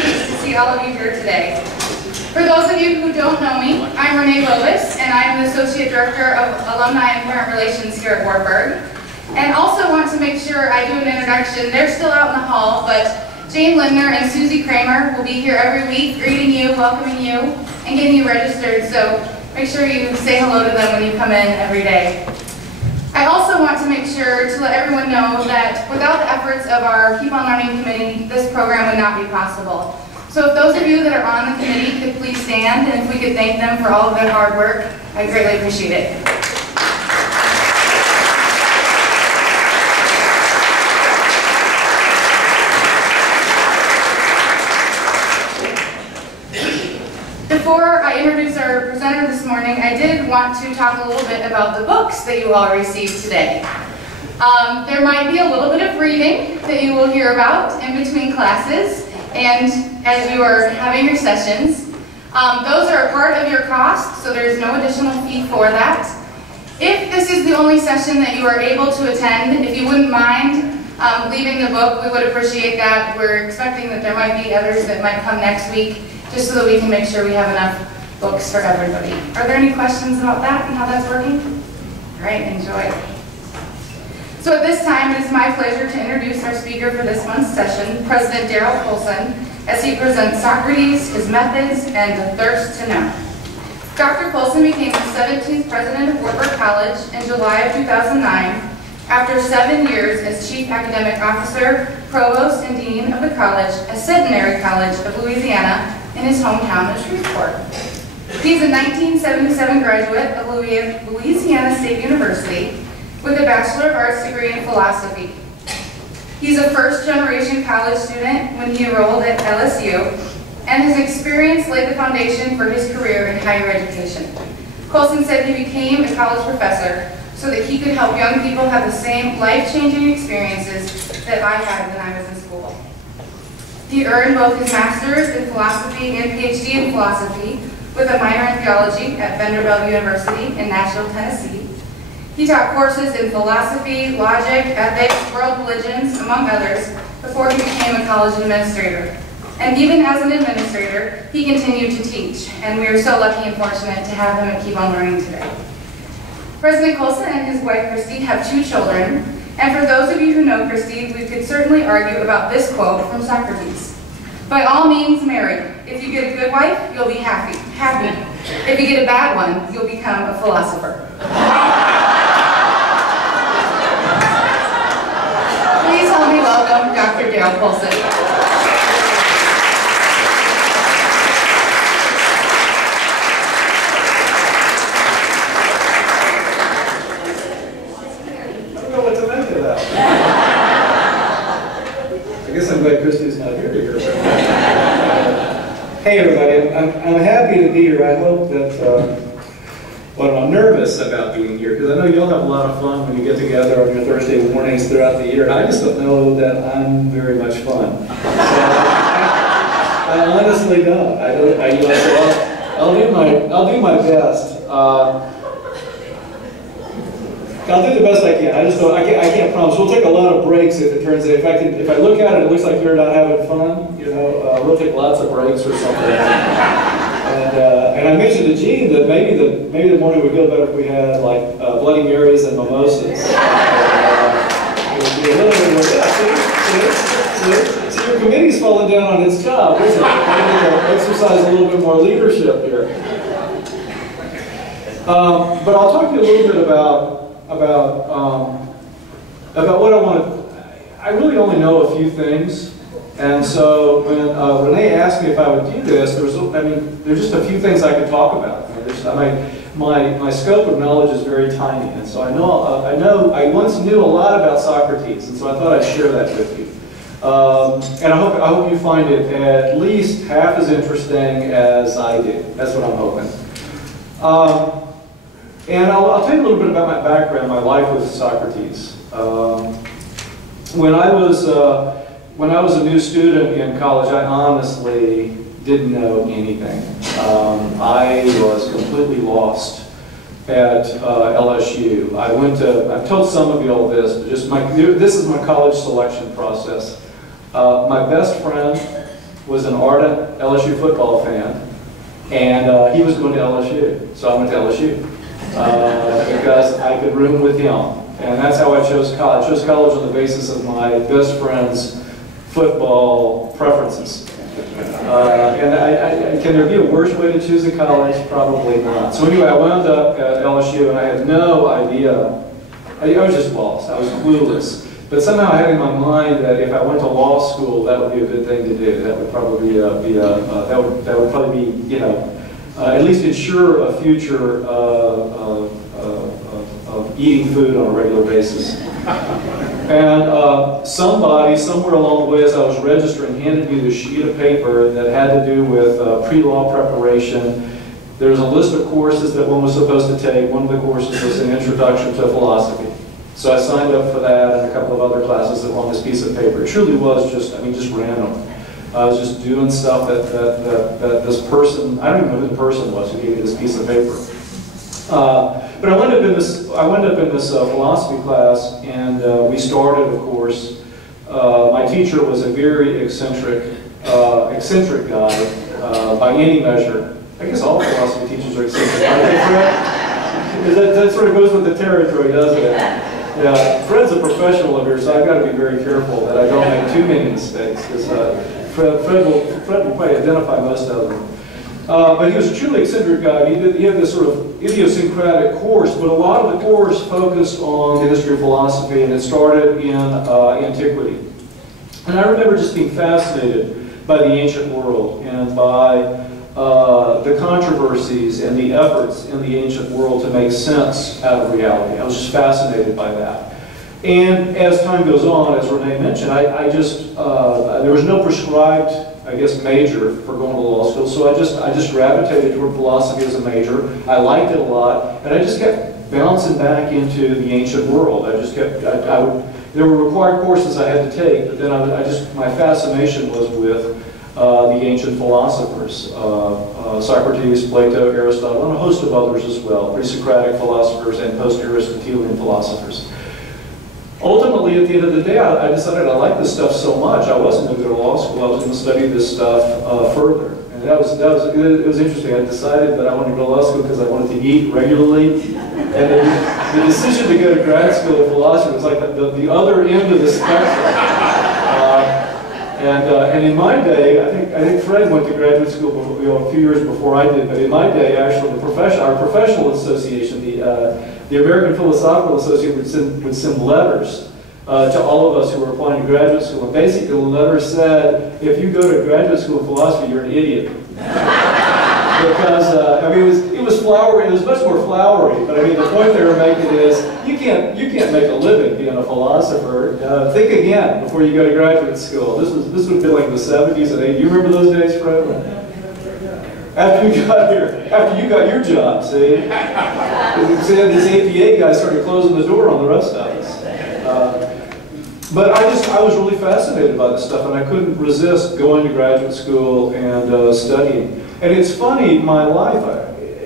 pleased to see all of you here today. For those of you who don't know me, I'm Renee Lovis, and I'm the Associate Director of Alumni and Parent Relations here at Wartburg. And also want to make sure I do an introduction. They're still out in the hall, but Jane Lindner and Susie Kramer will be here every week, greeting you, welcoming you, and getting you registered. So make sure you say hello to them when you come in every day. I also want to make sure to let everyone know that without the efforts of our Keep on Learning Committee, this program would not be possible. So if those of you that are on the committee could please stand, and if we could thank them for all of their hard work, I'd greatly appreciate it. Before I introduce our presenter this morning, I did want to talk a little bit about the books that you all received today. There might be a little bit of reading that you will hear about in between classes and as you are having your sessions. Those are a part of your cost, so there's no additional fee for that. If this is the only session that you are able to attend, if you wouldn't mind leaving the book, we would appreciate that. We're expecting that there might be others that might come next week, just so that we can make sure we have enough books for everybody. Are there any questions about that and how that's working? All right, enjoy. So at this time, it is my pleasure to introduce our speaker for this month's session, President Colson, as he presents Socrates, his methods, and the thirst to know. Dr. Colson became the 17th president of Wartburg College in July of 2009, after 7 years as Chief Academic Officer, Provost, and Dean of the college at Centenary College of Louisiana in his hometown of Shreveport. He's a 1977 graduate of Louisiana State University with a Bachelor of Arts degree in philosophy. He's a first-generation college student when he enrolled at LSU, and his experience laid the foundation for his career in higher education. Colson said he became a college professor so that he could help young people have the same life-changing experiences that I had when I was in school. He earned both his master's in philosophy and PhD in philosophy with a minor in theology at Vanderbilt University in Nashville, Tennessee. He taught courses in philosophy, logic, ethics, world religions, among others, before he became a college administrator. And even as an administrator, he continued to teach, and we are so lucky and fortunate to have him at Keep on Learning today. President Colson and his wife, Christy, have 2 children, and for those of you who know Christy, we could certainly argue about this quote from Socrates. By all means, marry. If you get a good wife, you'll be happy. If you get a bad one, you'll become a philosopher. Please help me welcome Dr. Darryl Colson. I guess I'm glad Christy's not here to hear that. Hey everybody, I'm happy to be here. I hope that, well, I'm nervous about being here because I know you'll have a lot of fun when you get together on your Thursday mornings throughout the year. I just don't know that I'm very much fun. So I honestly don't. I'll do my best. I'll do the best I can. I can't promise. We'll take a lot of breaks if it turns out. If I look at it, it looks like you're not having fun. You know, we'll take lots of breaks or something. And I mentioned to Gene that maybe the morning would go better if we had like Bloody Marys and mimosas. It would be a little bit more. Yeah, see, your committee's falling down on its job, isn't it? We need to exercise a little bit more leadership here. But I'll talk to you a little bit about what I want to. I really only know a few things, and so when Renee asked me if I would do this, there's just a few things I could talk about. My scope of knowledge is very tiny, and so I once knew a lot about Socrates, and so I thought I'd share that with you. And I hope you find it at least half as interesting as I did. That's what I'm hoping. And I'll tell you a little bit about my background, my life with Socrates. When I was a new student in college, I honestly didn't know anything. I was completely lost at LSU. I've told some of you all this, but this is my college selection process. My best friend was an ardent LSU football fan, and he was going to LSU, so I went to LSU because I could room with him, and that's how I chose college. I chose college on the basis of my best friend's football preferences. And can there be a worse way to choose a college? Probably not. So anyway, I wound up at LSU, and I had no idea. I was just lost. I was clueless. But somehow I had in my mind that if I went to law school, that would be a good thing to do. That would probably that would probably be, you know, at least ensure a future of eating food on a regular basis. And somebody, somewhere along the way as I was registering, handed me this sheet of paper that had to do with pre-law preparation. There was a list of courses that one was supposed to take. One of the courses was an introduction to philosophy. So I signed up for that and a couple of other classes that were on this piece of paper. It truly was just, I mean, just random. I was just doing stuff that this person, I don't even know who the person was who gave me this piece of paper. But I wound up in this philosophy class, and we started, of course. My teacher was a very eccentric guy by any measure. I guess all philosophy teachers are eccentric, aren't they, Fred? That sort of goes with the territory, doesn't it? Yeah, Fred's a professional of here, so I've got to be very careful that I don't make too many mistakes, because Fred will probably identify most of them. But he was a truly eccentric guy. He had this sort of idiosyncratic course, but a lot of the course focused on the history of philosophy, and it started in antiquity. And I remember just being fascinated by the ancient world and by the controversies and the efforts in the ancient world to make sense out of reality. I was just fascinated by that. And as time goes on, as Renee mentioned, I just there was no prescribed, I guess, major for going to law school, so I just gravitated toward philosophy as a major. I liked it a lot, and I just kept bouncing back into the ancient world. I just kept, there were required courses I had to take, but then my fascination was with the ancient philosophers, Socrates, Plato, Aristotle, and a host of others as well, pre-Socratic philosophers and post-Aristotelian philosophers. Ultimately, at the end of the day, I decided I liked this stuff so much, I wasn't going to go to law school. I was going to study this stuff further. And it was interesting. I decided that I wanted to go to law school because I wanted to eat regularly. And the decision to go to grad school of philosophy was like the other end of the spectrum. And in my day, I think Fred went to graduate school before, a few years before I did, but in my day, actually, our professional association, the American Philosophical Association would send letters to all of us who were applying to graduate school. And basically, the letter said, if you go to graduate school of philosophy, you're an idiot. Because, I mean, it was flowery, it was much more flowery, but I mean, the point they were making is, you can't make a living being a philosopher. Think again before you go to graduate school. This would be like the 70s and 80s. You remember those days, Fred? After you got your job, see? This APA guy started closing the door on the rest of us. But I was really fascinated by this stuff, and I couldn't resist going to graduate school and studying. And it's funny, my life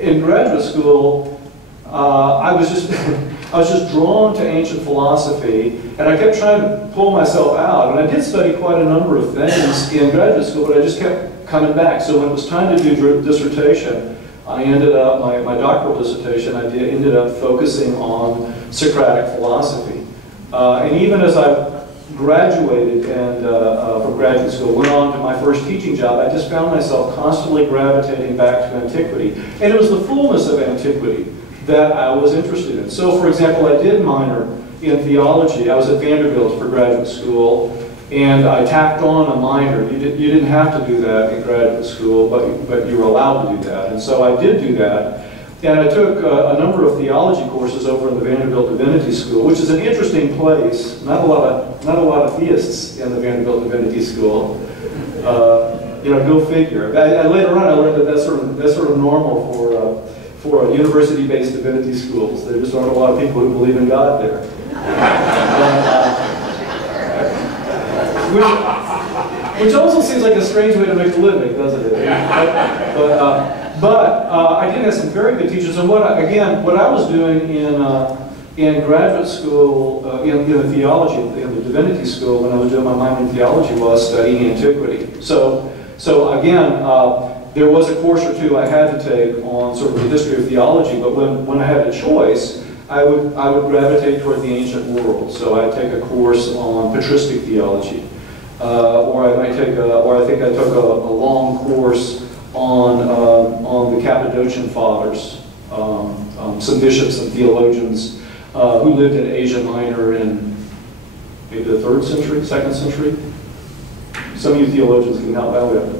in graduate school, I was just drawn to ancient philosophy, and I kept trying to pull myself out. And I did study quite a number of things in graduate school, but I just kept coming back. So when it was time to do dissertation, I ended up, my doctoral dissertation, I ended up focusing on Socratic philosophy. And even as I graduated from graduate school, went on to my first teaching job, I just found myself constantly gravitating back to antiquity. And it was the fullness of antiquity that I was interested in. So, for example, I did minor in theology. I was at Vanderbilt for graduate school, and I tacked on a minor. You didn't have to do that in graduate school, but you were allowed to do that. And so I did do that. And I took a number of theology courses over in the Vanderbilt Divinity School, which is an interesting place. Not a lot of theists in the Vanderbilt Divinity School. You know, go figure. Later on, I learned that that's sort of normal for university-based divinity schools. There just aren't a lot of people who believe in God there. Which also seems like a strange way to make a living, doesn't it? But I did have some very good teachers, and what I was doing in graduate school, in the theology, in the divinity school, when I was doing my minor in theology, was studying antiquity. So So again, there was a course or two I had to take on sort of the history of theology, but when I had a choice, I would gravitate toward the ancient world. So I'd take a course on patristic theology, or I think I took a long course on the Cappadocian Fathers, some bishops and theologians who lived in Asia Minor in maybe the 3rd century, 2nd century. Some of you theologians can help out with it.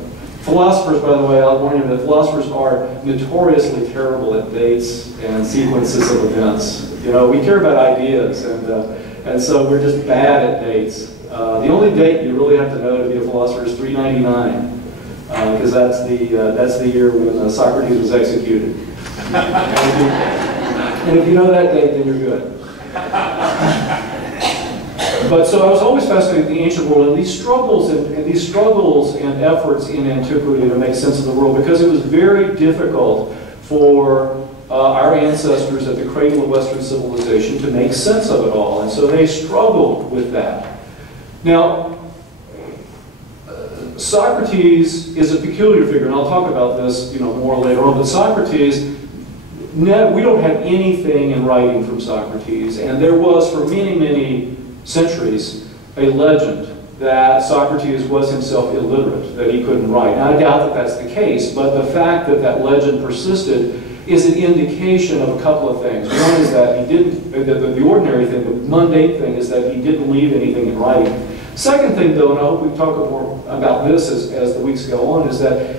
Philosophers, by the way, I'll warn you that philosophers are notoriously terrible at dates and sequences of events. You know, we care about ideas, and so we're just bad at dates. The only date you really have to know to be a philosopher is 399, because that's the year when Socrates was executed. And if you know that date, then you're good. But so I was always fascinated with the ancient world and these struggles and efforts in antiquity to make sense of the world, because it was very difficult for our ancestors at the cradle of Western civilization to make sense of it all, and so they struggled with that. Now, Socrates is a peculiar figure, and I'll talk about this, you know, more later on. But Socrates, we don't have anything in writing from Socrates, and there was for many, many centuries a legend that Socrates was himself illiterate, that he couldn't write. Now, I doubt that that's the case, but the fact that that legend persisted is an indication of a couple of things. One is that he didn't, the ordinary thing, the mundane thing is that he didn't leave anything in writing. Second thing, though, and I hope we talk more about this as the weeks go on, is that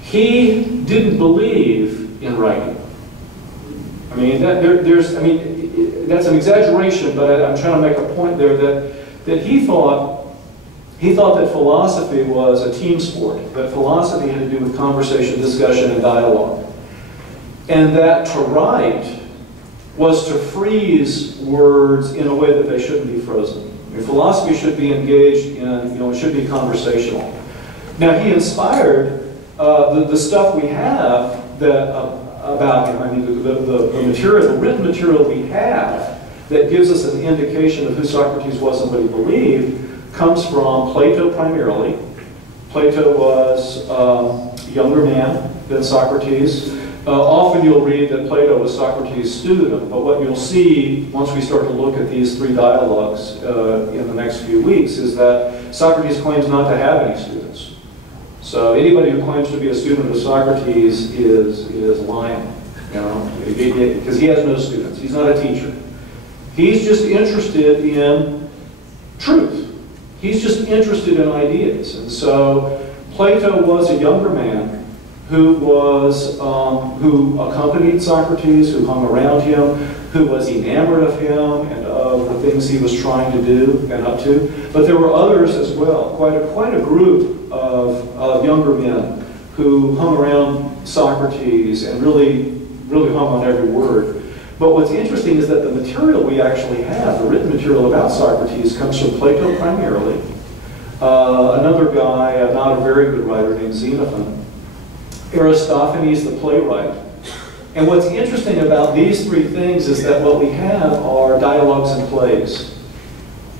he didn't believe in writing. I mean, that's an exaggeration, but I'm trying to make a point there that he thought that philosophy was a team sport, that philosophy had to do with conversation, discussion, and dialogue. And that to write was to freeze words in a way that they shouldn't be frozen. I mean, philosophy should be engaged in, it should be conversational. Now, he inspired the stuff we have that about him. I mean, the material, the written material we have that gives us an indication of who Socrates was and what he believed comes from Plato primarily. Plato was a younger man than Socrates. Often you'll read that Plato was Socrates' student, but what you'll see once we start to look at these three dialogues in the next few weeks is that Socrates claims not to have any students. So anybody who claims to be a student of Socrates is lying, because he has no students. He's not a teacher. He's just interested in truth. He's just interested in ideas. And so Plato was a younger man who accompanied Socrates, who hung around him, who was enamored of him and of the things he was trying to do and up to. But there were others as well, quite a group of younger men who hung around Socrates and really hung on every word. But what's interesting is that the material we actually have, the written material about Socrates, comes from Plato primarily, another guy, not a very good writer, named Xenophon, Aristophanes the playwright. And what's interesting about these three things is that what we have are dialogues and plays.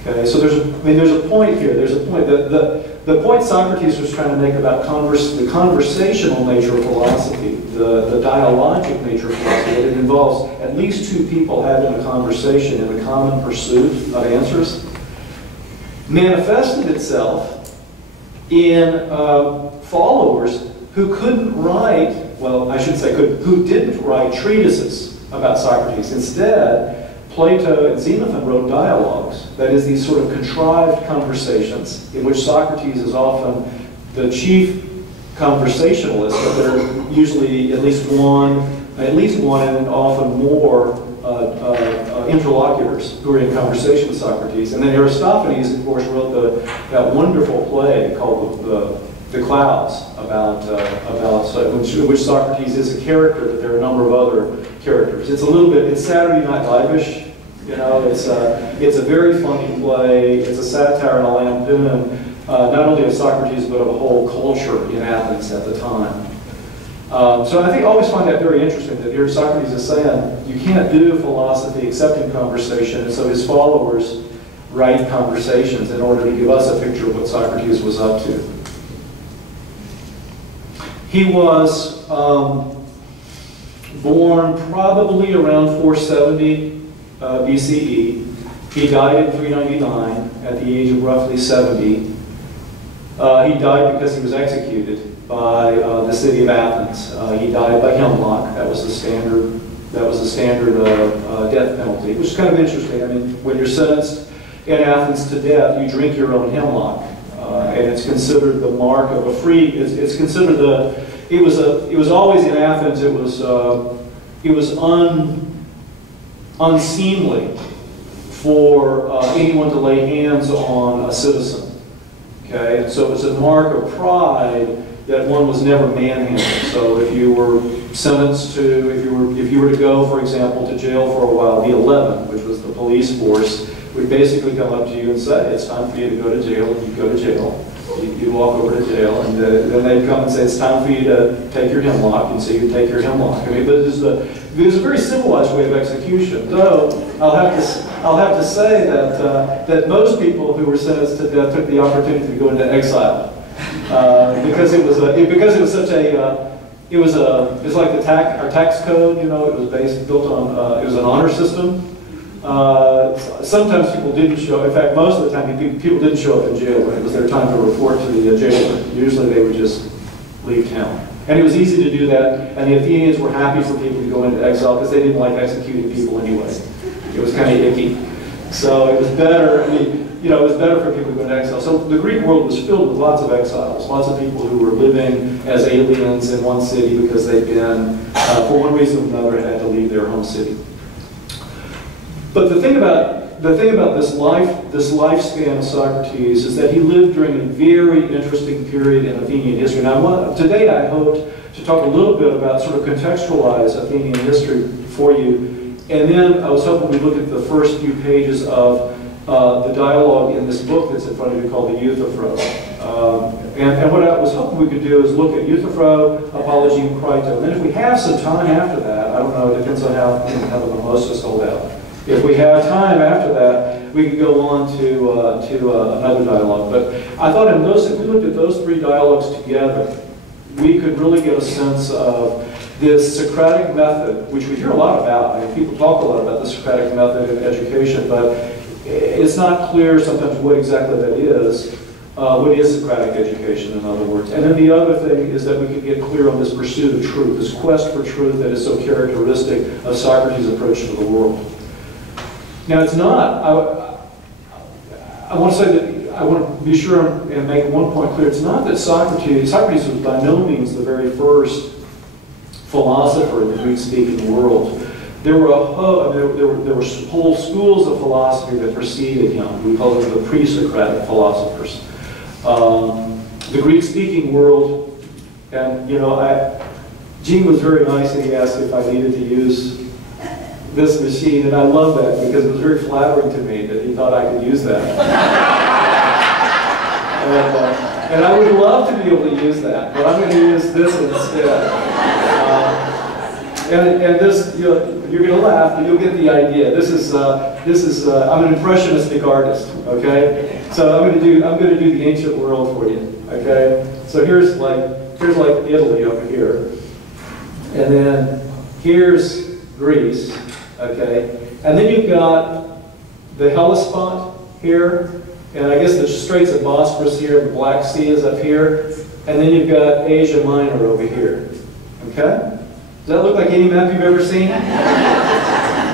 Okay, so there's a point here. There's a point. The point Socrates was trying to make about the conversational nature of philosophy, the dialogic nature of philosophy, that it involves at least two people having a conversation in the common pursuit of answers, manifested itself in followers who couldn't write, well, I should say who didn't write treatises about Socrates. Instead, Plato and Xenophon wrote dialogues. That is, these sort of contrived conversations in which Socrates is often the chief conversationalist, but there are usually at least one and often more interlocutors who are in conversation with Socrates. And then Aristophanes, of course, wrote that wonderful play called The Clouds, in which Socrates is a character, but there are a number of other characters. It's Saturday Night Live-ish. It's a very funny play. It's a satire and a lampoon, not only of Socrates, but of a whole culture in Athens at the time. So I always find that very interesting, that here Socrates is saying, you can't do philosophy except in conversation, and so his followers write conversations in order to give us a picture of what Socrates was up to. He was born probably around 470 BCE. He died in 399 at the age of roughly 70. He died because he was executed by the city of Athens. He died by hemlock. That was the standard. That was the standard death penalty, which is kind of interesting. I mean, when you're sentenced in Athens to death, you drink your own hemlock, and it's considered the mark of a free. It's considered the. It was always in Athens. It was unseemly for anyone to lay hands on a citizen. Okay, and so it's a mark of pride that one was never manhandled. So if you were sentenced to, if you were to go, for example, to jail for a while, the 11, which was the police force, would basically come up to you and say, "It's time for you to go to jail." And you'd go to jail. You'd walk over to jail, and then they'd come and say, "It's time for you to take your hemlock," and so you'd take your hemlock. I mean, but there's a very civilized way of execution. Though I'll have to say that most people who were sentenced to death took the opportunity to go into exile because it was such a it was like our tax code. You know, it was built on it was an honor system. Sometimes people didn't show. In fact, most of the time people didn't show up in jail when it was their time to report to the jailer. Usually they would just leave town. And it was easy to do that, and the Athenians were happy for people to go into exile because they didn't like executing people anyway. It was kind of icky. So it was better, I mean, you know, it was better for people to go into exile. So the Greek world was filled with lots of exiles, lots of people who were living as aliens in one city because they'd been, for one reason or another, had to leave their home city. But the thing about this lifespan of Socrates is that he lived during a very interesting period in Athenian history. Now, today I hoped to talk a little bit about, sort of contextualize Athenian history for you, and then I was hoping we'd look at the first few pages of the dialogue in this book that's in front of you called the Euthyphro. And what I was hoping we could do is look at Euthyphro, Apology, and Crito. And then if we have some time after that, I don't know, it depends on how the mimosas hold out. If we have time after that, we could go on to another dialogue. But I thought if we looked at those three dialogues together, we could really get a sense of this Socratic method, which we hear a lot about. I mean, people talk a lot about the Socratic method in education, but it's not clear sometimes what exactly that is. What is Socratic education, in other words? And then the other thing is that we could get clear on this pursuit of truth, this quest for truth that is so characteristic of Socrates' approach to the world. Now, it's not, I want to say that, I want to be sure and make one point clear. It's not that Socrates was by no means the very first philosopher in the Greek-speaking world. There were whole schools of philosophy that preceded him. We call them the pre-Socratic philosophers. The Greek-speaking world, and you know, Gene was very nice and he asked if I needed to use this machine, and I love that because it was very flattering to me that he thought I could use that. And I would love to be able to use that, but I'm going to use this instead. And this, you're going to laugh, but you'll get the idea. This is I'm an impressionistic artist, okay? So I'm going to do the ancient world for you, okay? So here's like Italy over here, and then here's Greece. Okay, and then you've got the Hellespont here, and I guess the Straits of Bosporus here, the Black Sea is up here, and then you've got Asia Minor over here. Okay? Does that look like any map you've ever seen?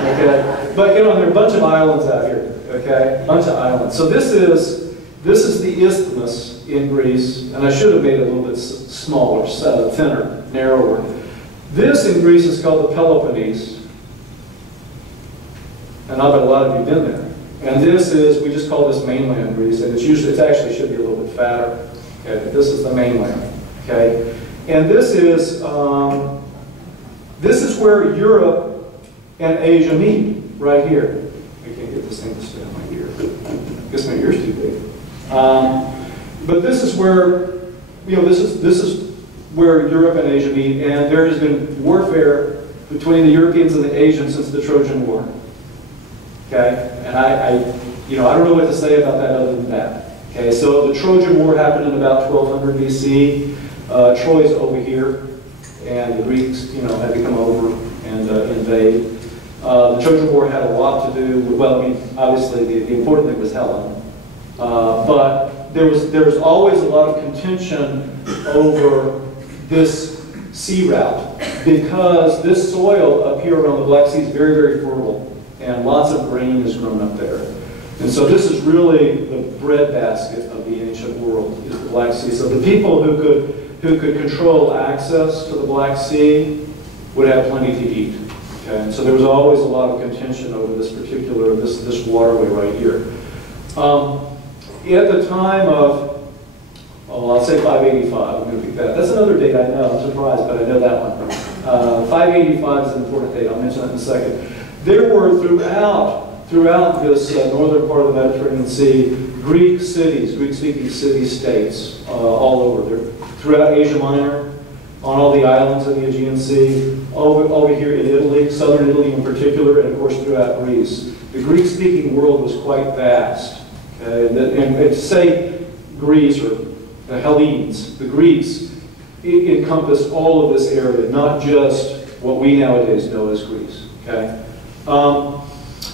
Okay, but you know, there are a bunch of islands out here. Okay, a bunch of islands. So this is the isthmus in Greece, and I should have made it a little bit smaller, thinner, narrower. This in Greece is called the Peloponnese. And I bet a lot of you have been there. And this is, we just call this mainland Greece, and it actually should be a little bit fatter. Okay, but this is the mainland. Okay, and this is where Europe and Asia meet, right here. I can't get this thing to stay on my ear. I guess my ear's too big. But this is where, you know, this is where Europe and Asia meet, and there has been warfare between the Europeans and the Asians since the Trojan War. Okay, and I don't know what to say about that other than that. Okay, so the Trojan War happened in about 1200 BC. Troy's over here, and the Greeks, had to come over and invade. The Trojan War had a lot to do with, well, I mean, obviously the important thing was Helen, but there was always a lot of contention over this sea route because this soil up here around the Black Sea is very, very fertile, and lots of grain is grown up there. And so this is really the breadbasket of the ancient world, is the Black Sea. So the people who could control access to the Black Sea would have plenty to eat. Okay? And so there was always a lot of contention over this particular, this waterway right here. At the time of, I'll say 585, I'm going to pick that. That's another date I know, I'm surprised, but I know that one. 585 is an important date, I'll mention that in a second. There were throughout this northern part of the Mediterranean Sea, Greek cities, Greek-speaking city-states all over. There, throughout Asia Minor, on all the islands of the Aegean Sea, over here in Italy, southern Italy in particular, and of course throughout Greece. The Greek-speaking world was quite vast. Okay? And to say Greece, or the Hellenes, the Greeks, it encompassed all of this area, not just what we nowadays know as Greece. Okay?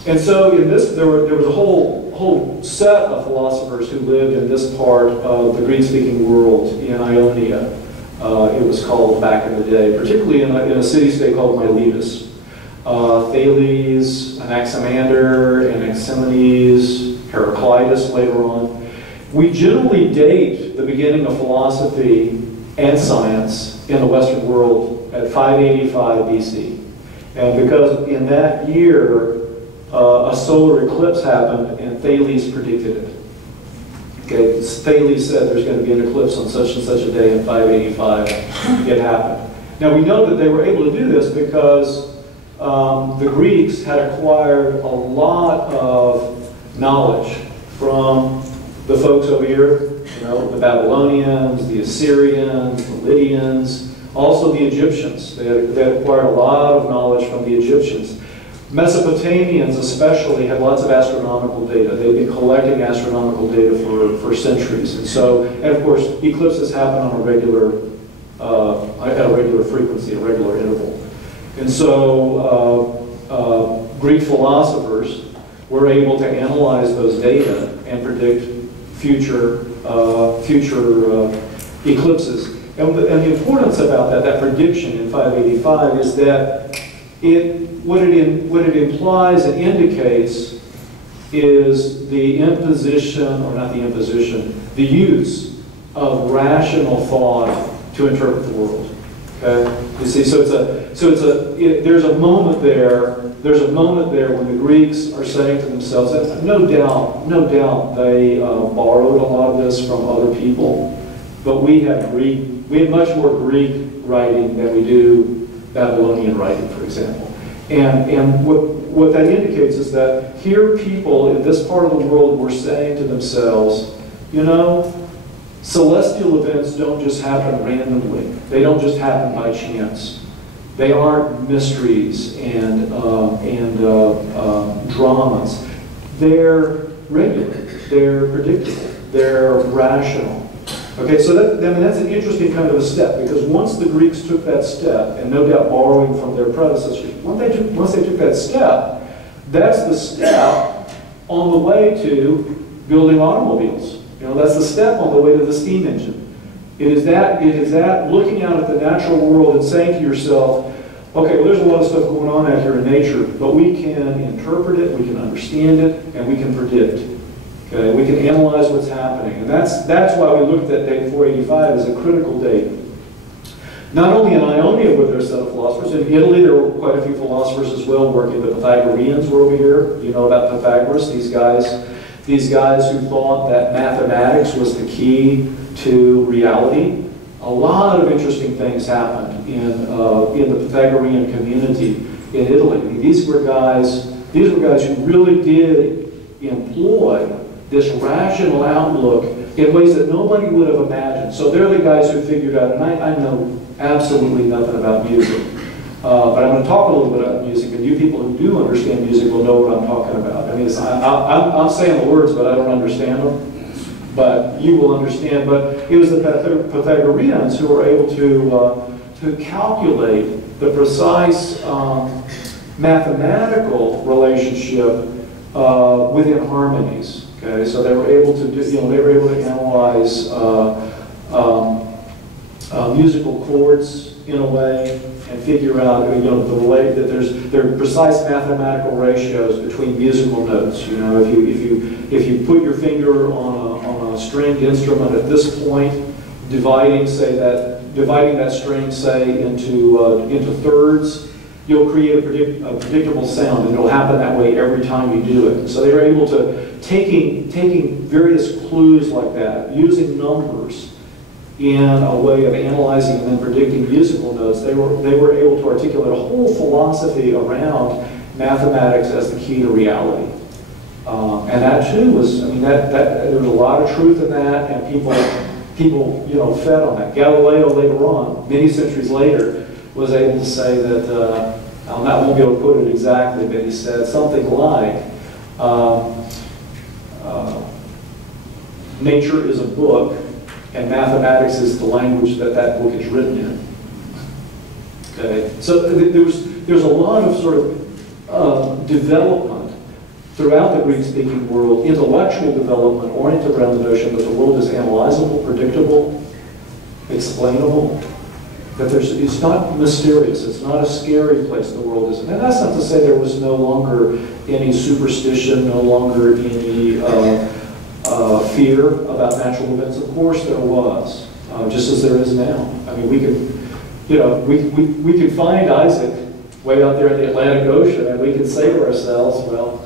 And so in this, there was a whole set of philosophers who lived in this part of the Greek-speaking world in Ionia. It was called back in the day, particularly in a city-state called Miletus. Thales, Anaximander, Anaximenes, Heraclitus later on. We generally date the beginning of philosophy and science in the Western world at 585 BC. And because in that year, a solar eclipse happened, and Thales predicted it. Okay, Thales said there's going to be an eclipse on such and such a day in 585. It happened. Now we know that they were able to do this because the Greeks had acquired a lot of knowledge from the folks over here, the Babylonians, the Assyrians, the Lydians, also the Egyptians. They had acquired a lot of knowledge from the Egyptians. Mesopotamians especially had lots of astronomical data. They'd been collecting astronomical data for centuries. And of course, eclipses happen on a regular, at a regular frequency, a regular interval. And so Greek philosophers were able to analyze those data and predict future eclipses. And the importance about that prediction in 585 is that what it implies and indicates is the imposition, or not the imposition, the use of rational thought to interpret the world. Okay, you see, there's a moment there. There's a moment there when the Greeks are saying to themselves, and no doubt, they borrowed a lot of this from other people, but we have much more Greek writing than we do Babylonian writing, for example. And what that indicates is that here people in this part of the world were saying to themselves, celestial events don't just happen randomly. They don't just happen by chance. They aren't mysteries and dramas. They're regular. They're predictable. They're rational. Okay, so that's an interesting kind of a step, because once the Greeks took that step, and no doubt borrowing from their predecessors, once they took that step, that's the step on the way to building automobiles. That's the step on the way to the steam engine. It is that looking out at the natural world and saying to yourself, okay, well, there's a lot of stuff going on out here in nature, but we can interpret it, we can understand it, and we can predict. Okay, we can analyze what's happening. And that's why we looked at date 485 as a critical date. Not only in Ionia were there a set of philosophers, in Italy there were quite a few philosophers as well working. The Pythagoreans were over here. You know about Pythagoras, these guys who thought that mathematics was the key to reality. A lot of interesting things happened in the Pythagorean community in Italy. These were guys who really did employ this rational outlook in ways that nobody would have imagined. So they're the guys who figured out, and I know absolutely nothing about music, but I'm going to talk a little bit about music, and you people who do understand music will know what I'm talking about. I mean, I'm saying the words, but I don't understand them. but you will understand. But it was the Pythagoreans who were able to calculate the precise mathematical relationship within harmonies. Okay, so they were able to do, they were able to analyze musical chords in a way and figure out, the way that there are precise mathematical ratios between musical notes. If you put your finger on a stringed instrument at this point, dividing that string, say, into thirds, you'll create a predictable sound, and it'll happen that way every time you do it. So they were able to, taking various clues like that, using numbers in a way of analyzing and then predicting musical notes, they were able to articulate a whole philosophy around mathematics as the key to reality. And that too was, there was a lot of truth in that, and people fed on that. Galileo later on, many centuries later, was able to say that, I won't be able to put it exactly, but he said something like, nature is a book, and mathematics is the language that book is written in. Okay, so there's a lot of sort of development throughout the Greek-speaking world, intellectual development oriented around the notion that the world is analyzable, predictable, explainable, that it's not mysterious, it's not a scary place the world is. And that's not to say there was no longer any superstition, no longer any fear about natural events. Of course there was, just as there is now. We could find Isaac way out there in the Atlantic Ocean, and we could say to ourselves, well,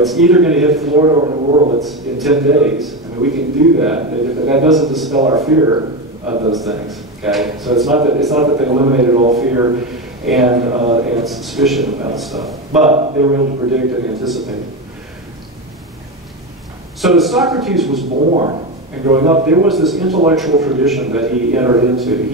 it's either going to hit Florida or New Orleans in 10 days. We can do that, but that doesn't dispel our fear of those things. Okay, so it's not that they eliminated all fear and suspicion about stuff, but they were able to predict and anticipate. So as Socrates was born and growing up, there was this intellectual tradition that he entered into.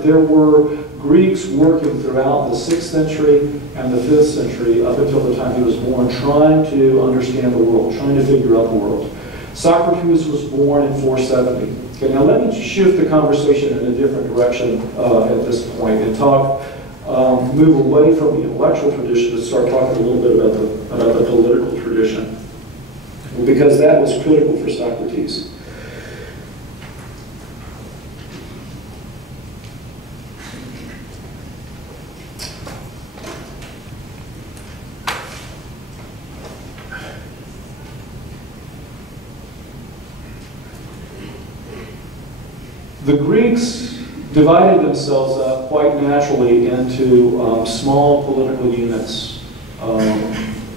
There were Greeks working throughout the 6th century and the 5th century up until the time he was born, trying to understand the world, trying to figure out the world. Socrates was born in 470. Okay, now let me shift the conversation in a different direction at this point and move away from the intellectual tradition and start talking a little bit about the political tradition, because that was critical for Socrates. The Greeks divided themselves up quite naturally into small political units.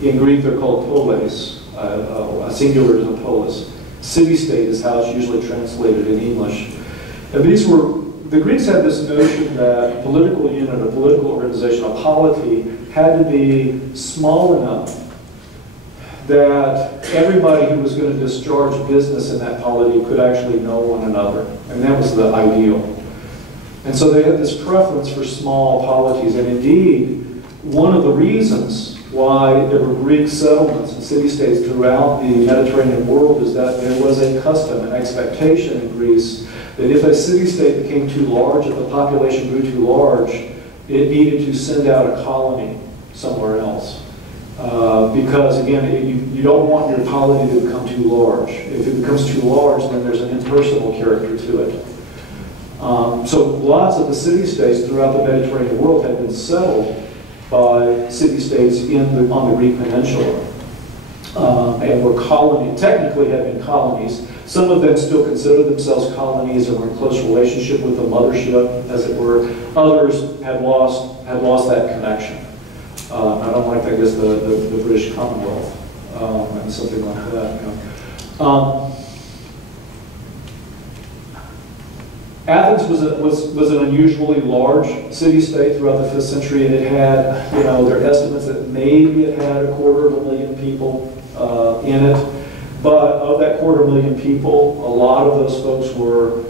In Greek, they're called polis. A singular is a polis. City-state is how it's usually translated in English. And the Greeks had this notion that a political unit, a political organization, a polity, had to be small enough that everybody who was going to discharge business in that polity could actually know one another. And that was the ideal. And so they had this preference for small polities. And indeed, one of the reasons why there were Greek settlements and city-states throughout the Mediterranean world is that there was a custom, an expectation in Greece, that if a city-state became too large, if the population grew too large, it needed to send out a colony somewhere else. Because again, you don't want your polity to become too large. If it becomes too large, then there's an impersonal character to it. So lots of the city-states throughout the Mediterranean world had been settled by city-states on the Greek peninsula, and were technically had been colonies. Some of them still considered themselves colonies and were in close relationship with the mothership, as it were. Others had lost that connection. Not unlike, I guess, the British Commonwealth and something like that. Athens was an unusually large city-state throughout the 5th century, and it had, there are estimates that maybe it had 250,000 people in it. But of that 250,000 people, a lot of those folks were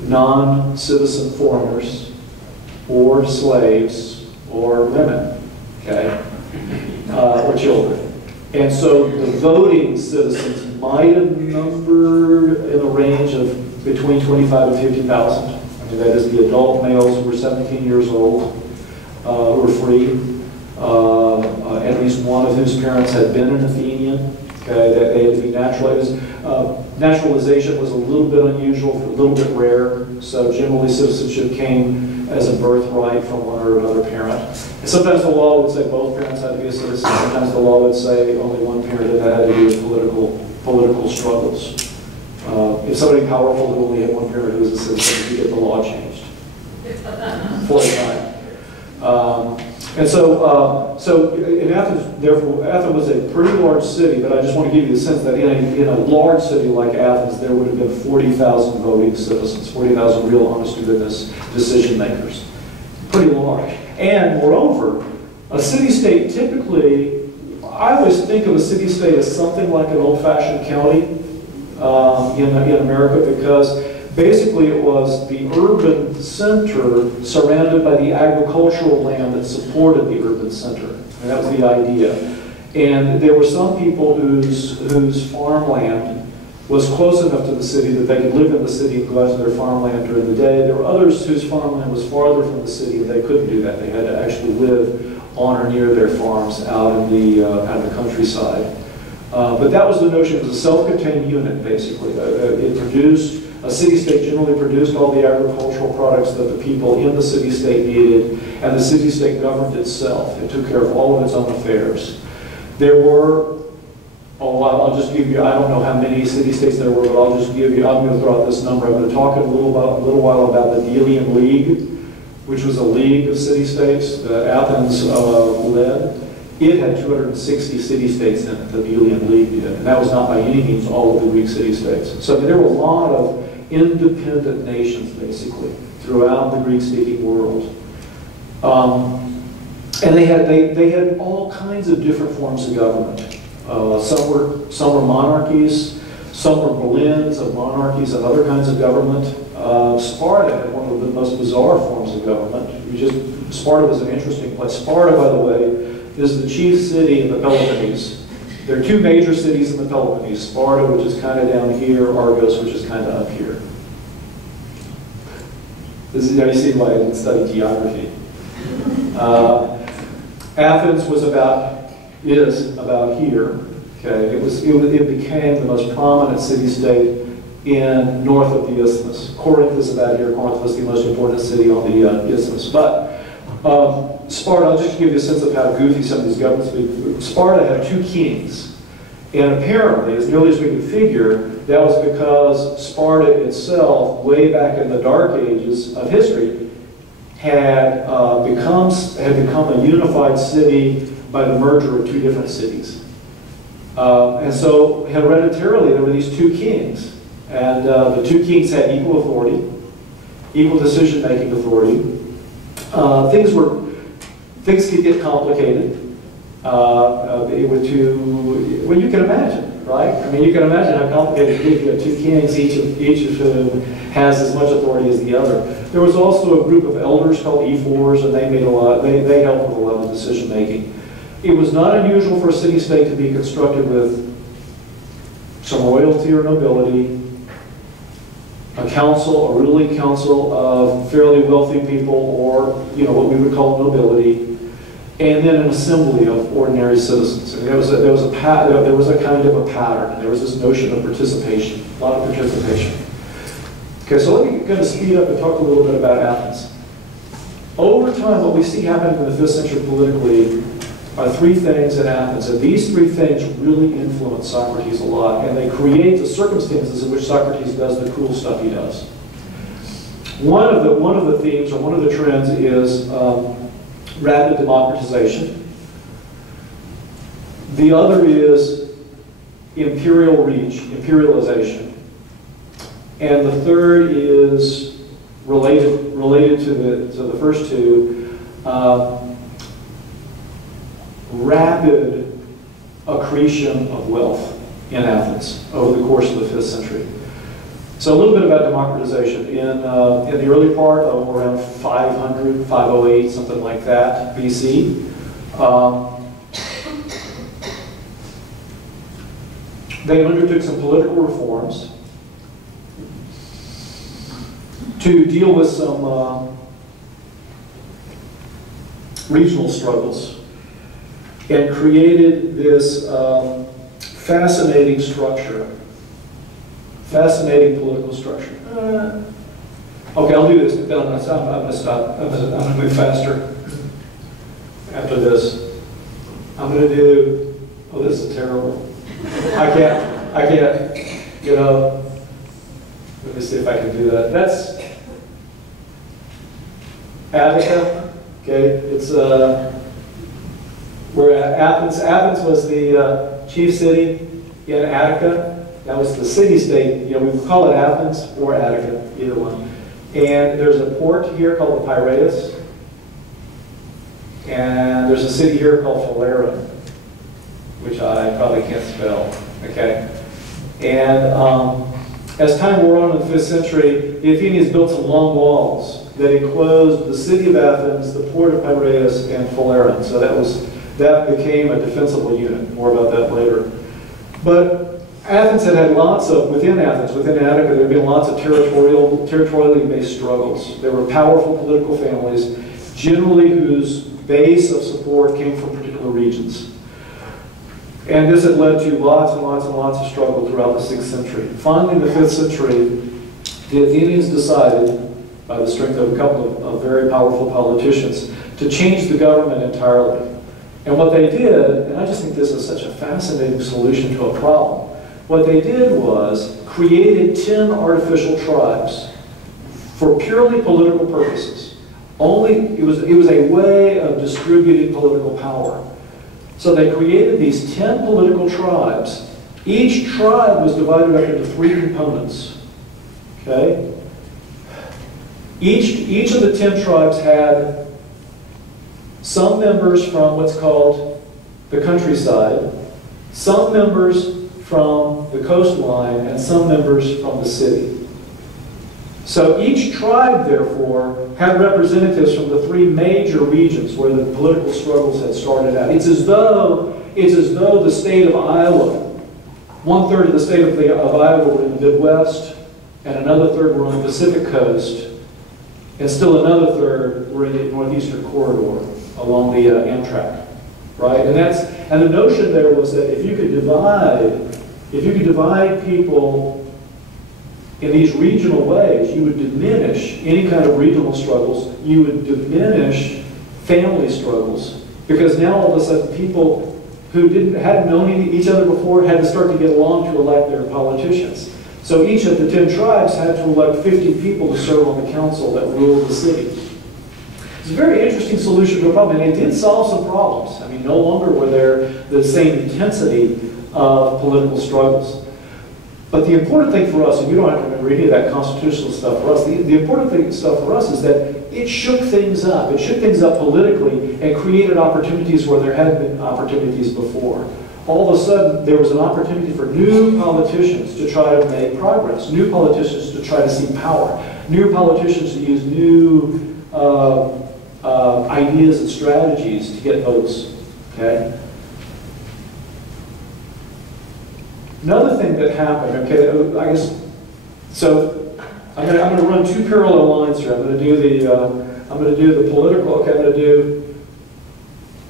non-citizen foreigners, or slaves, or women, okay, or children. And so the voting citizens might have numbered in the range of between 25 and 50,000. I mean, that is the adult males who were 17 years old, who were free, at least one of whose parents had been an Athenian. Okay, that they had to be naturalized. Naturalization was a little bit unusual, a little bit rare. So generally, citizenship came as a birthright from one or another parent. And sometimes the law would say both parents had to be a citizen. Sometimes the law would say only one parent, and that had to do with political struggles. If somebody powerful who only had one parent who was a citizen, you get the law changed for a time. And so in Athens, therefore, Athens was a pretty large city, but I just want to give you a sense that in a large city like Athens, there would have been 40,000 voting citizens, 40,000 real honest-to-goodness decision makers. Pretty large. And moreover, a city-state typically, I always think of a city-state as something like an old-fashioned county in America, because basically it was the urban center surrounded by the agricultural land that supported the urban center. And that was the idea. And there were some people whose farmland was close enough to the city that they could live in the city and go out to their farmland during the day. There were others whose farmland was farther from the city and they couldn't do that. They had to actually live on or near their farms out in the countryside. But that was the notion. It was a self-contained unit, basically. It produced, a city-state generally produced all the agricultural products that the people in the city-state needed, and the city-state governed itself. It took care of all of its own affairs. There were, I'll just give you, I don't know how many city-states there were, but I'll just give you, I'm going to throw out this number. I'm going to talk in a little while about the Delian League, which was a league of city-states that Athens led. It had 260 city-states in it, the Delian League did, and that was not by any means all of the Greek city-states. So there were a lot of independent nations, basically, throughout the Greek-speaking world. And they had all kinds of different forms of government. Some were monarchies, some were blends of monarchies and other kinds of government. Sparta had one of the most bizarre forms of government. Sparta was an interesting place. Sparta, by the way, is the chief city in the Peloponnese. There are two major cities in the Peloponnese, Sparta, which is kind of down here, Argos, which is kind of up here. This is how you see why I didn't study geography. Athens is about here. Okay, it became the most prominent city-state in north of the Isthmus. Corinth is about here. Corinth was the most important city on the Isthmus. But Sparta, I'll just give you a sense of how goofy some of these governments were. Sparta had two kings. And apparently, as nearly as we can figure, that was because Sparta itself, way back in the dark ages of history, had become a unified city by the merger of two different cities. And so hereditarily, there were these two kings. And the two kings had equal authority, equal decision-making authority. Things could get complicated. Well, you can imagine, right? I mean, you can imagine how complicated it could be if you have two kings, each of whom has as much authority as the other. There was also a group of elders called ephors, and they helped with a lot of decision making. It was not unusual for a city-state to be constructed with some royalty or nobility, a ruling council of fairly wealthy people, or what we would call nobility, and then an assembly of ordinary citizens. And there was a kind of a pattern. There was this notion of participation, a lot of participation. Okay, so let me kind of speed up and talk a little bit about Athens. Over time, what we see happening in the 5th century politically are three things in Athens, and these three things really influence Socrates a lot, and they create the circumstances in which Socrates does the cool stuff he does. One of the themes, or one of the trends, is rapid democratization. The other is imperial reach, imperialization. And the third is related to the first two, rapid accretion of wealth in Athens over the course of the 5th century. So a little bit about democratization. In the early part of around 500, 508, something like that, BC, They undertook some political reforms to deal with some regional struggles, and created this fascinating structure, fascinating political structure. Okay, I'll do this, but then I'm going to stop. I'm going to move faster after this. I'm going to do, oh, this is terrible. I can't, you know, let me see if I can do that. That's Attica, okay, it's we're at Athens. Athens was the chief city in Attica. That was the city-state, you know, we would call it Athens or Attica, either one. And there's a port here called the Piraeus, and there's a city here called Phalerum, which I probably can't spell, okay? And as time wore on in the 5th century, the Athenians built some long walls that enclosed the city of Athens, the port of Piraeus, and Phalerum. So that became a defensible unit. More about that later. But Athens had lots of, within Athens, within Attica, there had been lots of territorially based struggles. There were powerful political families, generally whose base of support came from particular regions. And this had led to lots and lots and lots of struggle throughout the 6th century. Finally, in the 5th century, the Athenians decided, by the strength of a couple of very powerful politicians, to change the government entirely. And what they did, and I just think this is such a fascinating solution to a problem, what they did was created 10 artificial tribes for purely political purposes. It was a way of distributing political power. So they created these 10 political tribes. Each tribe was divided up into 3 components. Okay? Each of the 10 tribes had some members from what's called the countryside, some members from the coastline, and some members from the city. So each tribe, therefore, had representatives from the 3 major regions where the political struggles had started out. It's as though the state of Iowa, 1/3 of the state of Iowa were in the Midwest, and another third were on the Pacific coast, and still another third were in the northeastern corridor along the Amtrak, right? And the notion there was that if you could divide people in these regional ways, you would diminish any kind of regional struggles. You would diminish family struggles, because now all of a sudden people who hadn't known each other before had to start to get along to elect their politicians. So each of the 10 tribes had to elect 50 people to serve on the council that ruled the city. It's a very interesting solution to a problem, and it did solve some problems. I mean, no longer were there the same intensity of political struggles. But the important thing for us, and you don't have to remember any of that constitutional stuff for us, the important stuff for us is that it shook things up. It shook things up politically and created opportunities where there hadn't been opportunities before. All of a sudden, there was an opportunity for new politicians to try to make progress, new politicians to try to seek power, new politicians to use new ideas and strategies to get votes, okay? Another thing that happened, okay, I guess, so I'm going to run 2 parallel lines here. I'm going to do the political, okay, I'm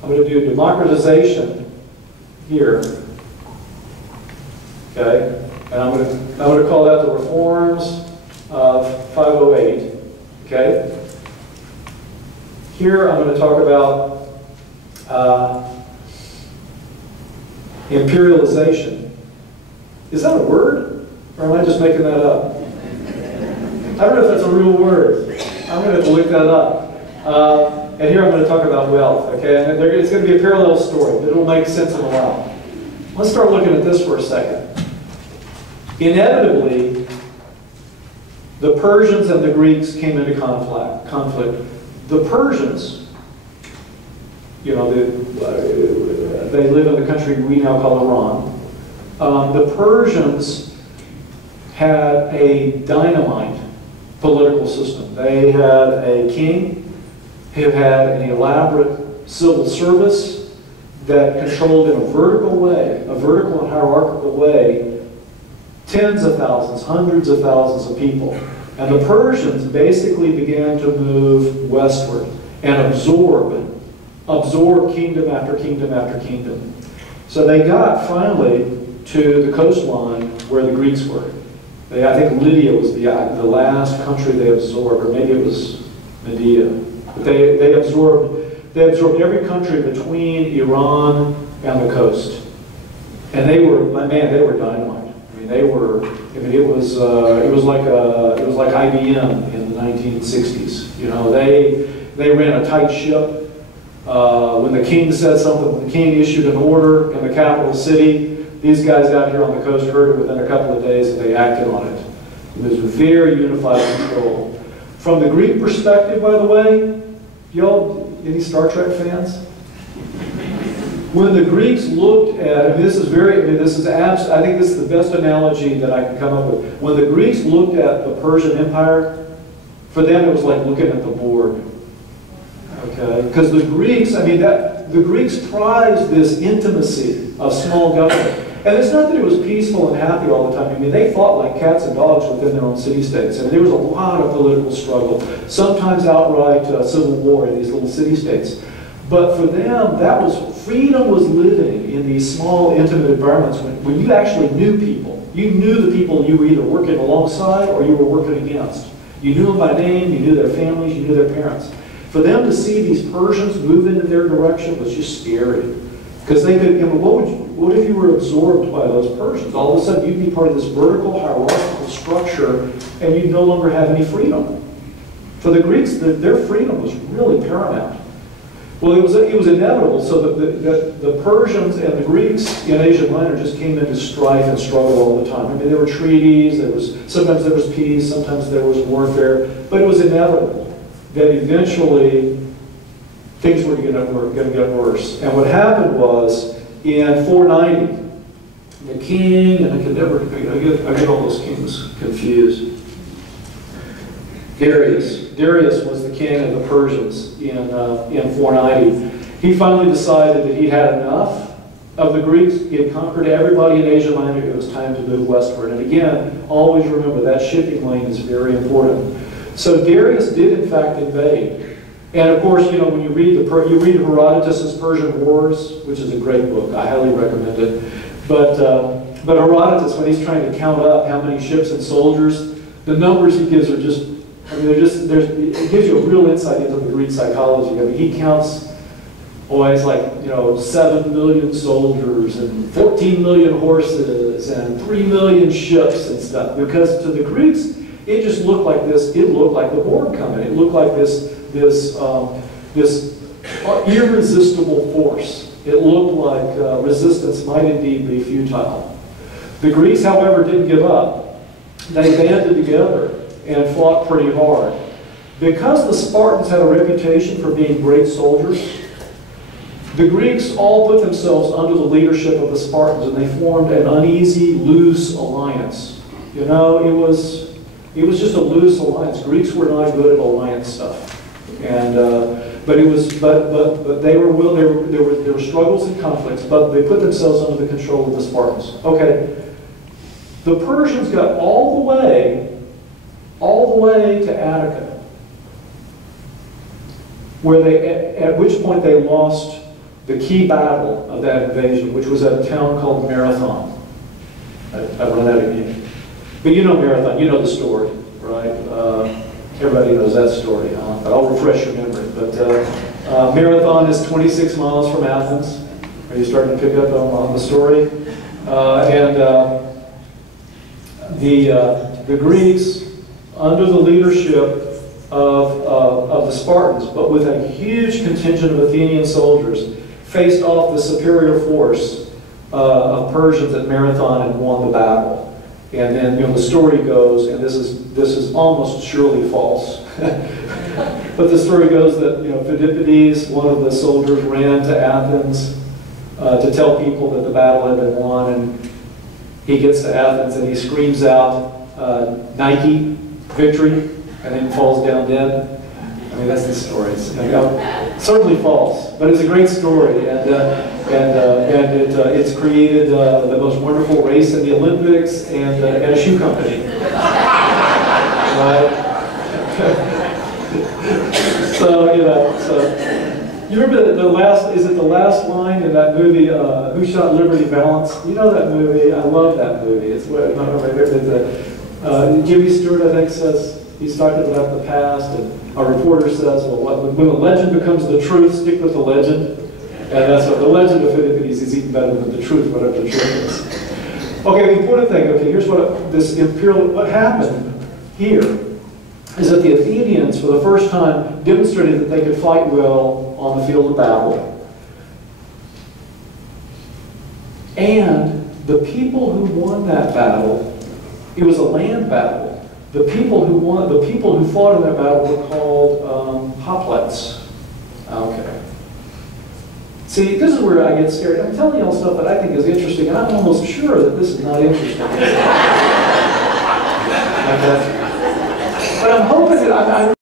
going to do democratization here, okay, and I'm going to call that the reforms of 508, okay. Here I'm going to talk about imperialization. Is that a word, or am I just making that up? I don't know if that's a real word. I'm going to have to look that up. And here I'm going to talk about wealth, okay? And it's going to be a parallel story, but it'll make sense in a while. Let's start looking at this for a second. Inevitably, the Persians and the Greeks came into conflict. The Persians, you know, they live in the country we now call Iran. The Persians had a dynamite political system. They had a king who had an elaborate civil service. that controlled in a vertical way, a vertical and hierarchical way, tens of thousands, hundreds of thousands of people. And the Persians basically began to move westward and absorb kingdom after kingdom after kingdom. So they got finally to the coastline where the Greeks were. I think Lydia was the last country they absorbed, or maybe it was Medea. But they absorbed every country between Iran and the coast. And they were, man, they were dynamite. It was like IBM in the 1960s. You know, they ran a tight ship. When the king said something, when the king issued an order in the capital city, these guys out here on the coast heard it within a couple of days and they acted on it. It was very unified control. From the Greek perspective, by the way, y'all, any Star Trek fans? When the Greeks looked at, I think this is the best analogy that I can come up with. When the Greeks looked at the Persian Empire, for them it was like looking at the board. Okay? Because the Greeks, the Greeks prized this intimacy of small government. And it's not that it was peaceful and happy all the time. They fought like cats and dogs within their own city-states. There was a lot of political struggle, sometimes outright civil war in these little city-states. But for them, freedom was living in these small, intimate environments when you actually knew people. You knew the people you were either working alongside or you were working against. You knew them by name, you knew their families, you knew their parents. For them to see these Persians move into their direction was just scary. Because they could, what if you were absorbed by those Persians? All of a sudden you'd be part of this vertical hierarchical structure and you'd no longer have any freedom. For the Greeks, their freedom was really paramount. Well, it was inevitable, so the Persians and the Greeks in Asia Minor just came into strife and struggle all the time. There were treaties, sometimes there was peace, sometimes there was warfare, but it was inevitable that eventually things were going to get worse. And what happened was, in 490, the king, and I get all those kings confused. Darius was the king of the Persians in 490. He finally decided that he had enough of the Greeks. He had conquered everybody in Asia Minor. It was time to move westward. And again, always remember that shipping lane is very important. So Darius did in fact invade. And of course, when you read Herodotus' Persian Wars, which is a great book, I highly recommend it. But Herodotus, when he's trying to count up how many ships and soldiers, the numbers he gives are just, it gives you a real insight into the Greek psychology. He counts, it's like, 7 million soldiers and 14 million horses and 3 million ships and stuff. Because to the Greeks, it just looked like this. It looked like the board coming. It looked like this irresistible force. It looked like resistance might indeed be futile. The Greeks, however, didn't give up. They banded together and fought pretty hard. Because the Spartans had a reputation for being great soldiers, the Greeks all put themselves under the leadership of the Spartans, and they formed an uneasy, loose alliance. It was just a loose alliance. Greeks were not good at alliance stuff. And but there were struggles and conflicts, but they put themselves under the control of the Spartans. Okay, the Persians got all the way to Attica, at which point they lost the key battle of that invasion, which was at a town called Marathon. I've run out of names. But you know Marathon, you know the story, right? Everybody knows that story, but I'll refresh your memory. But Marathon is 26 miles from Athens. Are you starting to pick up on the story? The Greeks, under the leadership of the Spartans, but with a huge contingent of Athenian soldiers, faced off the superior force of Persians at Marathon and won the battle. And then, the story goes, and this is almost surely false, but the story goes that, Phidippides, one of the soldiers, ran to Athens to tell people that the battle had been won, and he gets to Athens and he screams out, Nike, victory, and then falls down dead. I mean, that's the stories. Certainly false, but it's a great story, and it's created the most wonderful race in the Olympics and a shoe company. Right? So you remember the last? Is it the last line in that movie? Who Shot Liberty Valance? You know that movie? I love that movie. It's what Jimmy Stewart, I think, says. He's talking about the past, and a reporter says, well, when the legend becomes the truth, stick with the legend. And that's what the legend of Philippides is even better than the truth, whatever the truth is. Okay, the important thing, okay, here's what happened here is that the Athenians, for the first time, demonstrated that they could fight well on the field of battle. And the people who won that battle, it was a land battle. The people who fought in that battle were called hoplites. Okay. See, this is where I get scared. I'm telling y'all stuff that I think is interesting, and I'm almost sure that this is not interesting. Okay. But I'm hoping that I